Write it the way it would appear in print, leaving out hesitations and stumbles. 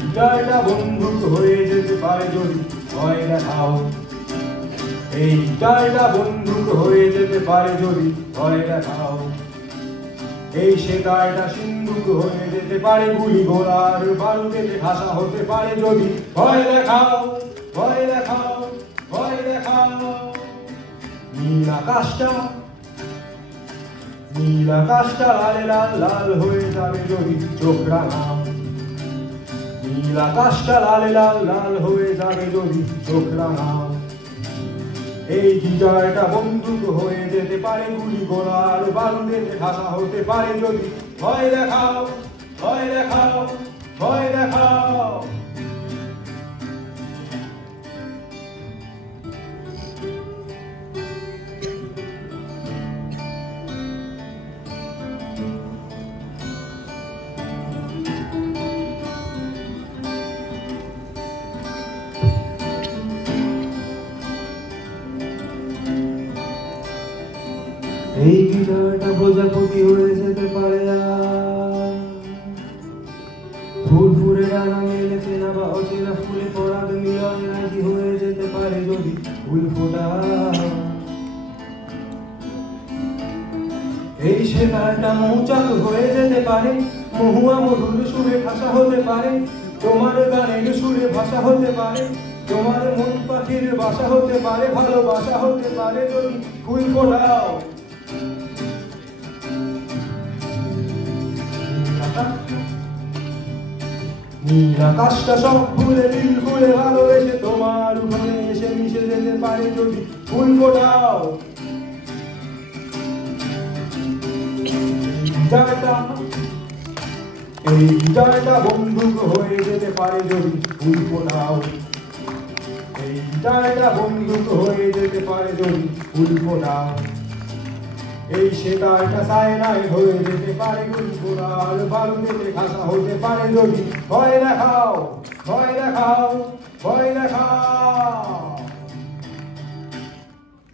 গিটারটা বন্দুক হয়ে যেতে পারে যদি ভয় দেখাও। এই গিটারটা বন্দুক হয়ে যেতে পারে যদি ভয় দেখাও। এই সেতারটা সিন্দুক হয়ে যেতে পারে গুলি গোলার বারুদে ভাষা হতে পারে যদি ভয় দেখাও, ভয় দেখাও, ভয় দেখাও। নীল আকাশটা লালে লাল লাল হয়ে যাবে যদি চোখ রাঙাও। নীল আকাশটা লালে লাল লাল হয়ে যাবে যদি চোখ রাঙাও। এই গিটারটা বন্দুক হয়ে যেতে পারে গুলি গোলার বারুদে ভাষা হতে পারে যদি ভয় দেখাও, ভয় দেখাও, ভয় দেখাও। এই গিটারটা প্রজাপতি হয়ে যেতে পারে ফুরফুরে ডানা মেলে চেনা বা অচেনা ফুলে পরাগ মিলনে রাজি হয়ে যেতে পারে যদি ফুল ফোটা। এই সেতারটা মৌচাক হয়ে যেতে পারে মহুয়া মধুর সুরে ভাষা হতে পারে। তোমার গানের সুরে ভাষা হতে পারে, তোমার মন পাখির বাসা হতে পারে, ভালোবাসা হতে পারে যদি ফুল ফোটাও। নীল আকাশটা সব ভুলে দিল ভুলে ভালোবেসে তোমার উঠোনে এসে মিশে যেতে পারে যদি ফুল ফোটাও। এই গিটারটা বন্দুক হয়ে যেতে পারে যদি ফুল ফোটাও। এই গিটারটা বন্দুক হয়ে যেতে পারে যদি ফুল ফোটাও। এই সেতারটা সায়নায় হয়ে যেতে পারে গুলি গোলার বারুদে ভাষা হতে পারে যদি ভয় দেখাও, ভয় দেখাও, ভয় দেখাও।